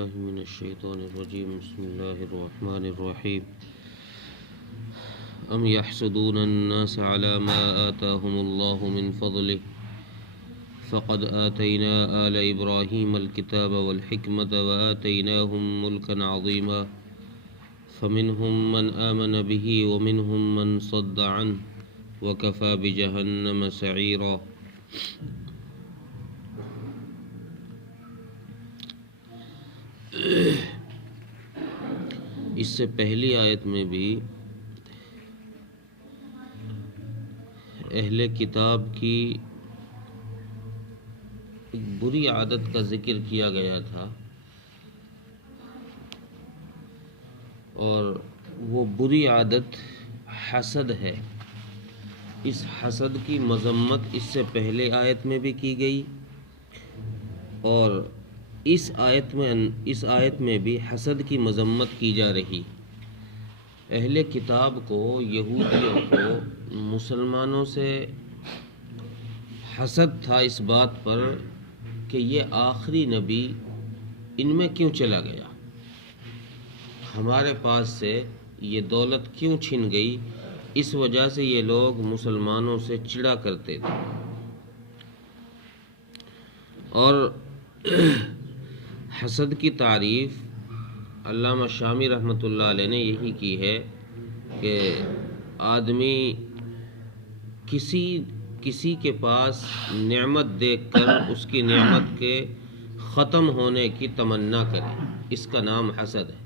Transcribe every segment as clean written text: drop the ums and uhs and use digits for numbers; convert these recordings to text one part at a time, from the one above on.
بالله من الشيطان الرجيم بسم الله الرحمن الرحيم أم يحسدون الناس على ما آتاهم الله من فضله فقد آتينا آل إبراهيم الكتاب والحكمة وآتيناهم ملكا عظيما فمنهم من آمن به ومنهم من صد عنه وكفى بجهنم سعيرا. اس سے پہلی آیت میں بھی اہل کتاب کی ایک بری عادت کا ذکر کیا گیا تھا، اور وہ بری عادت حسد ہے. اس حسد کی مذمت اس سے پہلے آیت میں بھی کی گئی، اور اس آیت میں بھی حسد کی مذمت کی جا رہی. اہل کتاب کو، یہودیوں کو مسلمانوں سے حسد تھا اس بات پر کہ یہ آخری نبی ان میں کیوں چلا گیا، ہمارے پاس سے یہ دولت کیوں چھن گئی. اس وجہ سے یہ لوگ مسلمانوں سے چڑا کرتے تھے. اور حسد کی تعریف علامہ شامی رحمۃ اللہ علیہ نے یہی کی ہے کہ آدمی کسی کے پاس نعمت دیکھ کر اس کی نعمت کے ختم ہونے کی تمنا کرے، اس کا نام حسد ہے.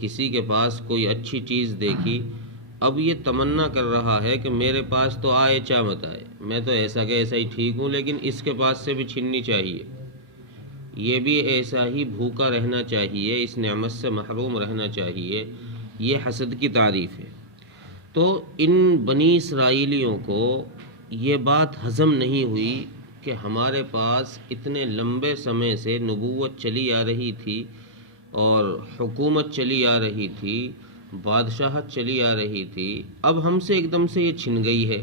کسی کے پاس کوئی اچھی چیز دیکھی، اب یہ تمنا کر رہا ہے کہ میرے پاس تو آئے چاہ مت آئے، میں تو ایسا کہ ایسا ہی ٹھیک ہوں، لیکن اس کے پاس سے بھی چھننی چاہیے. یہ بھی ایسا ہی بھوکا رہنا چاہیے، اس نعمت سے محروم رہنا چاہیے. یہ حسد کی تعریف ہے. تو ان بنی اسرائیلیوں کو یہ بات ہضم نہیں ہوئی کہ ہمارے پاس اتنے لمبے سمے سے نبوت چلی آ رہی تھی اور حکومت چلی آ رہی تھی، بادشاہت چلی آ رہی تھی، اب ہم سے ایک دم سے یہ چھن گئی ہے.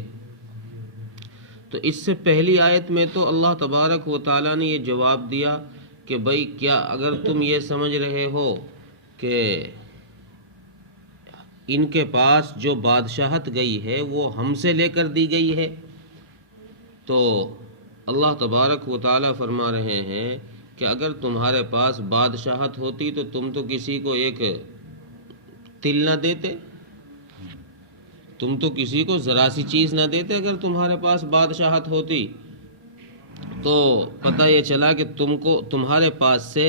تو اس سے پہلی آیت میں تو اللہ تبارک و تعالیٰ نے یہ جواب دیا کہ بھائی کیا اگر تم یہ سمجھ رہے ہو کہ ان کے پاس جو بادشاہت گئی ہے وہ ہم سے لے کر دی گئی ہے، تو اللہ تبارک و تعالیٰ فرما رہے ہیں کہ اگر تمہارے پاس بادشاہت ہوتی تو تم تو کسی کو ایک تل نہ دیتے، تم تو کسی کو ذرا سی چیز نہ دیتے. اگر تمہارے پاس بادشاہت ہوتی تو پتہ یہ چلا کہ تمہارے پاس سے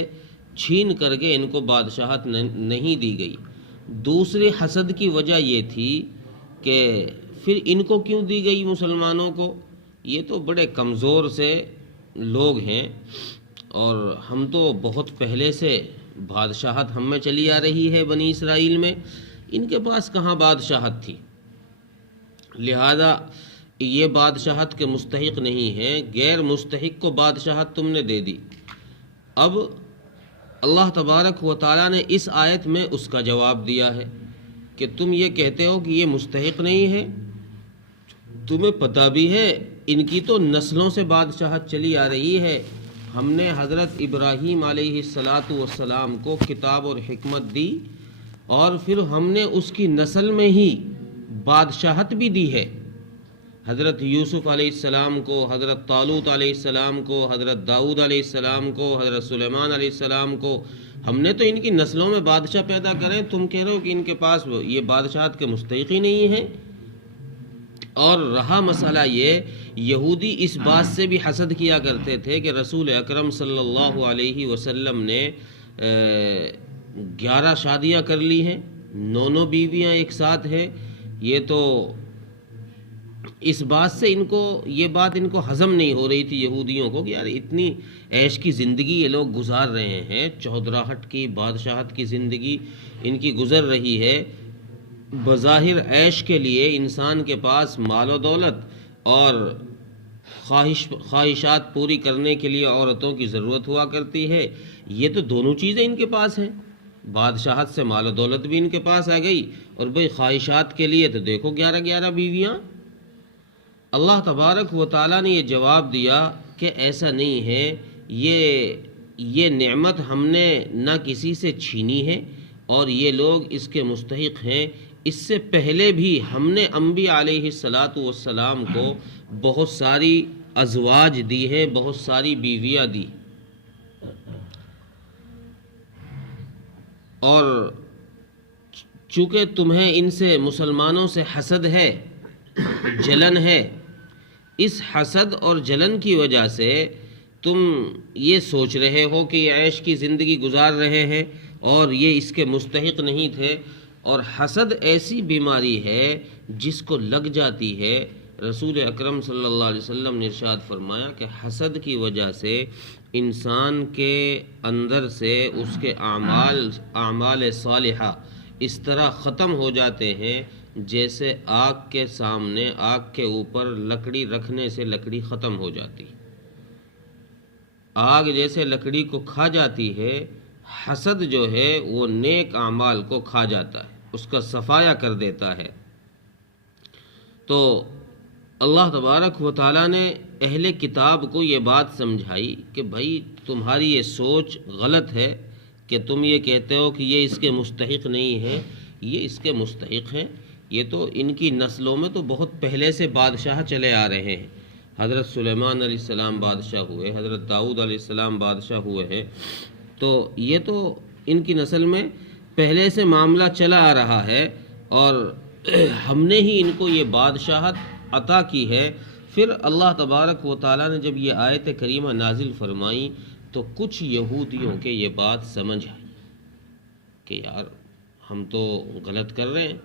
چھین کر کے ان کو بادشاہت نہیں دی گئی. دوسری حسد کی وجہ یہ تھی کہ پھر ان کو کیوں دی گئی مسلمانوں کو، یہ تو بڑے کمزور سے لوگ ہیں، اور ہم تو بہت پہلے سے بادشاہت ہم میں چلی آ رہی ہے بنی اسرائیل میں، ان کے پاس کہاں بادشاہت تھی، لہذا یہ بادشاہت کے مستحق نہیں ہیں، غیر مستحق کو بادشاہت تم نے دے دی. اب اللہ تبارک و تعالیٰ نے اس آیت میں اس کا جواب دیا ہے کہ تم یہ کہتے ہو کہ یہ مستحق نہیں ہے، تمہیں پتہ بھی ہے ان کی تو نسلوں سے بادشاہت چلی آ رہی ہے. ہم نے حضرت ابراہیم علیہ السلام کو کتاب اور حکمت دی، اور پھر ہم نے اس کی نسل میں ہی بادشاہت بھی دی ہے. حضرت یوسف علیہ السلام کو، حضرت طالوت علیہ السلام کو، حضرت داؤد علیہ السلام کو، حضرت سلیمان علیہ السلام کو، ہم نے تو ان کی نسلوں میں بادشاہ پیدا کرے. تم کہہ رہے ہو کہ ان کے پاس یہ بادشاہت کے مستحق ہی نہیں ہیں. اور رہا مسئلہ یہ، یہودی اس بات سے بھی حسد کیا کرتے تھے کہ رسول اکرم صلی اللہ علیہ وسلم نے 11 شادیاں کر لی ہیں، 9 بیویاں ایک ساتھ ہیں. یہ تو اس بات سے یہ بات ان کو ہضم نہیں ہو رہی تھی یہودیوں کو کہ یار اتنی عیش کی زندگی یہ لوگ گزار رہے ہیں، چودراہٹ کی بادشاہت کی زندگی ان کی گزر رہی ہے. بظاہر عیش کے لیے انسان کے پاس مال و دولت اور خواہشات پوری کرنے کے لیے عورتوں کی ضرورت ہوا کرتی ہے. یہ تو دونوں چیزیں ان کے پاس ہیں، بادشاہت سے مال و دولت بھی ان کے پاس آ گئی، اور بھئی خواہشات کے لیے تو دیکھو 11 بیویاں. اللہ تبارک و تعالیٰ نے یہ جواب دیا کہ ایسا نہیں ہے، یہ یہ نعمت ہم نے نہ کسی سے چھینی ہے اور یہ لوگ اس کے مستحق ہیں۔ اس سے پہلے بھی ہم نے انبیاء علیہ الصلاۃ والسلام کو بہت ساری ازواج دی ہیں، بہت ساری بیویاں دی، اور چونکہ تمہیں ان سے مسلمانوں سے حسد ہے، جلن ہے، اس حسد اور جلن کی وجہ سے تم یہ سوچ رہے ہو کہ یہ عیش کی زندگی گزار رہے ہیں اور یہ اس کے مستحق نہیں تھے۔ اور حسد ایسی بیماری ہے جس کو لگ جاتی ہے۔ رسول اکرم صلی اللہ علیہ وسلم نے ارشاد فرمایا کہ حسد کی وجہ سے انسان کے اندر سے اس کے اعمال صالحہ اس طرح ختم ہو جاتے ہیں جیسے آگ کے سامنے، آگ کے اوپر لکڑی رکھنے سے لکڑی ختم ہو جاتی، آگ جیسے لکڑی کو کھا جاتی ہے، حسد جو ہے وہ نیک اعمال کو کھا جاتا ہے، اس کا صفایا کر دیتا ہے۔ تو اللہ تبارک و تعالیٰ نے اہل کتاب کو یہ بات سمجھائی کہ بھائی تمہاری یہ سوچ غلط ہے کہ تم یہ کہتے ہو کہ یہ اس کے مستحق نہیں ہے، یہ اس کے مستحق ہیں۔ یہ تو ان کی نسلوں میں تو بہت پہلے سے بادشاہ چلے آ رہے ہیں۔ حضرت سلیمان علیہ السلام بادشاہ ہوئے، حضرت داؤد علیہ السلام بادشاہ ہوئے ہیں، تو یہ تو ان کی نسل میں پہلے سے معاملہ چلا آ رہا ہے، اور ہم نے ہی ان کو یہ بادشاہت عطا کی ہے۔ پھر اللہ تبارک و تعالیٰ نے جب یہ آیت کریمہ نازل فرمائی تو کچھ یہودیوں کے یہ بات سمجھ آئی کہ یار ہم تو غلط کر رہے ہیں،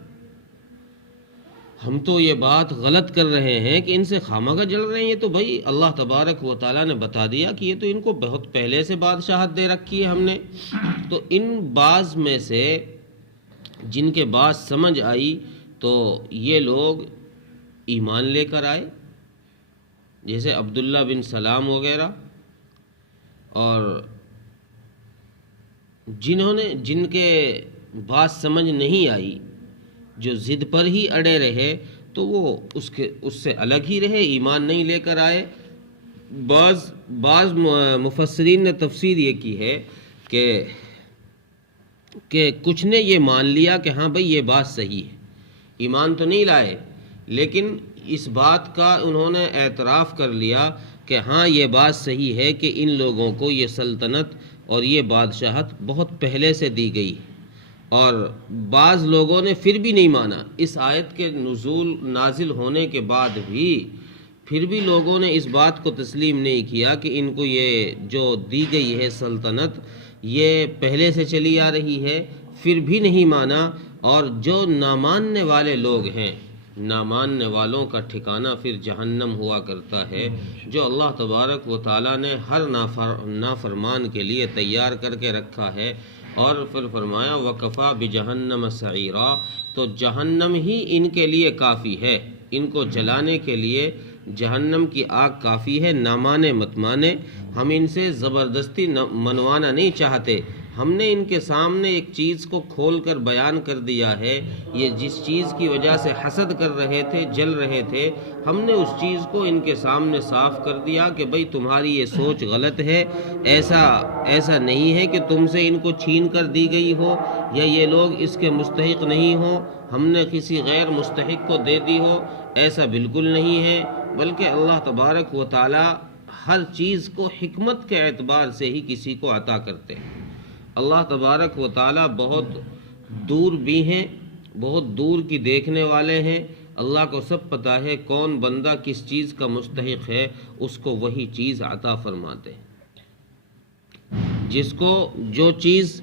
ہم تو یہ بات غلط کر رہے ہیں کہ ان سے خامخواہ جل رہے ہیں۔ یہ تو بھائی اللہ تبارک و تعالیٰ نے بتا دیا کہ یہ تو ان کو بہت پہلے سے بادشاہت دے رکھی ہے ہم نے۔ تو ان بعض میں سے جن کے بات سمجھ آئی تو یہ لوگ ایمان لے کر آئے، جیسے عبداللہ بن سلام وغیرہ، اور جن کے بات سمجھ نہیں آئی، جو ضد پر ہی اڑے رہے، تو وہ اس سے الگ ہی رہے، ایمان نہیں لے کر آئے۔ بعض مفسرین نے تفسیر یہ کی ہے کہ کچھ نے یہ مان لیا کہ ہاں بھائی یہ بات صحیح ہے، ایمان تو نہیں لائے لیکن اس بات کا انہوں نے اعتراف کر لیا کہ ہاں یہ بات صحیح ہے کہ ان لوگوں کو یہ سلطنت اور یہ بادشاہت بہت پہلے سے دی گئی ہے۔ اور بعض لوگوں نے پھر بھی نہیں مانا، اس آیت کے نازل ہونے کے بعد بھی پھر بھی لوگوں نے اس بات کو تسلیم نہیں کیا کہ ان کو یہ جو دی گئی ہے سلطنت یہ پہلے سے چلی آ رہی ہے، پھر بھی نہیں مانا۔ اور جو نہ ماننے والے لوگ ہیں، نہ ماننے والوں کا ٹھکانہ پھر جہنم ہوا کرتا ہے، جو اللہ تبارک و تعالیٰ نے ہر نافرمان کے لیے تیار کر کے رکھا ہے۔ اور پھر فرمایا وَكَفَى بِجَهَنَّمَ سَعِيرًا، تو جہنم ہی ان کے لیے کافی ہے، ان کو جلانے کے لیے جہنم کی آگ کافی ہے۔ نہ مانے مت مانے، ہم ان سے زبردستی منوانا نہیں چاہتے، ہم نے ان کے سامنے ایک چیز کو کھول کر بیان کر دیا ہے۔ یہ جس چیز کی وجہ سے حسد کر رہے تھے، جل رہے تھے، ہم نے اس چیز کو ان کے سامنے صاف کر دیا کہ بھئی تمہاری یہ سوچ غلط ہے، ایسا نہیں ہے کہ تم سے ان کو چھین کر دی گئی ہو یا یہ لوگ اس کے مستحق نہیں ہو، ہم نے کسی غیر مستحق کو دے دی ہو، ایسا بالکل نہیں ہے، بلکہ اللہ تبارک و تعالی ہر چیز کو حکمت کے اعتبار سے ہی کسی کو عطا کرتے ہیں۔ اللہ تبارک و تعالی بہت دور بھی ہیں، بہت دور کی دیکھنے والے ہیں، اللہ کو سب پتہ ہے کون بندہ کس چیز کا مستحق ہے، اس کو وہی چیز عطا فرماتے ہیں۔ جس کو جو چیز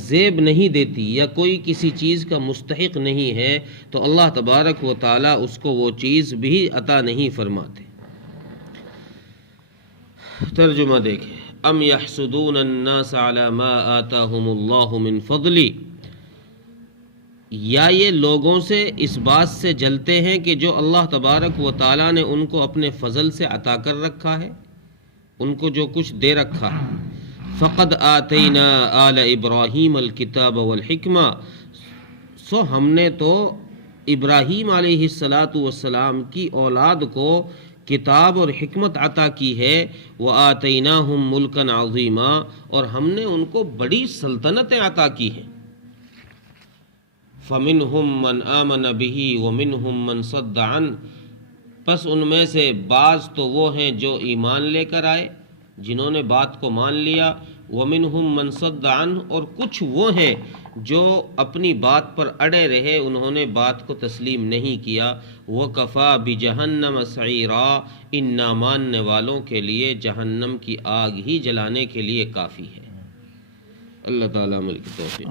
زیب نہیں دیتی یا کوئی کسی چیز کا مستحق نہیں ہے تو اللہ تبارک و تعالی اس کو وہ چیز بھی عطا نہیں فرماتے۔ ترجمہ دیکھیں، ام یحسدون الناس علی ما آتاہم اللہ من فضلی، یا یہ لوگوں سے اس بات سے جلتے ہیں کہ جو اللہ تبارک و تعالی نے ان کو اپنے فضل سے عطا کر رکھا ہے، ان کو جو کچھ دے رکھا ہے۔ فقد آتینا آل ابراہیم الکتاب والحکمہ، سو ہم نے تو ابراہیم علیہ الصلاۃ والسلام کی اولاد کو کتاب اور حکمت عطا کی ہے، وَآتَيْنَاهُمْ مُلْكًا عَظِيمًا، اور ہم نے ان کو بڑی سلطنتیں عطا کی ہیں۔ فَمِنْهُمْ مَنْ آمَنَ بِهِ وَمِنْهُمْ مَنْ صَدَّ عَنْهُ، پس ان میں سے بعض تو وہ ہیں جو ایمان لے کر آئے، جنہوں نے بات کو مان لیا، وَمِنْهُمْ مَنْ صَدَّ عَنْهُ، اور کچھ وہ ہیں جو اپنی بات پر اڑے رہے، انہوں نے بات کو تسلیم نہیں کیا۔ وَكَفَى بِجَهَنَّمَ سَعِيرًا، ان نہ ماننے والوں کے لیے جہنم کی آگ ہی جلانے کے لیے کافی ہے۔ اللہ تعالیٰ عمل کی توفیق۔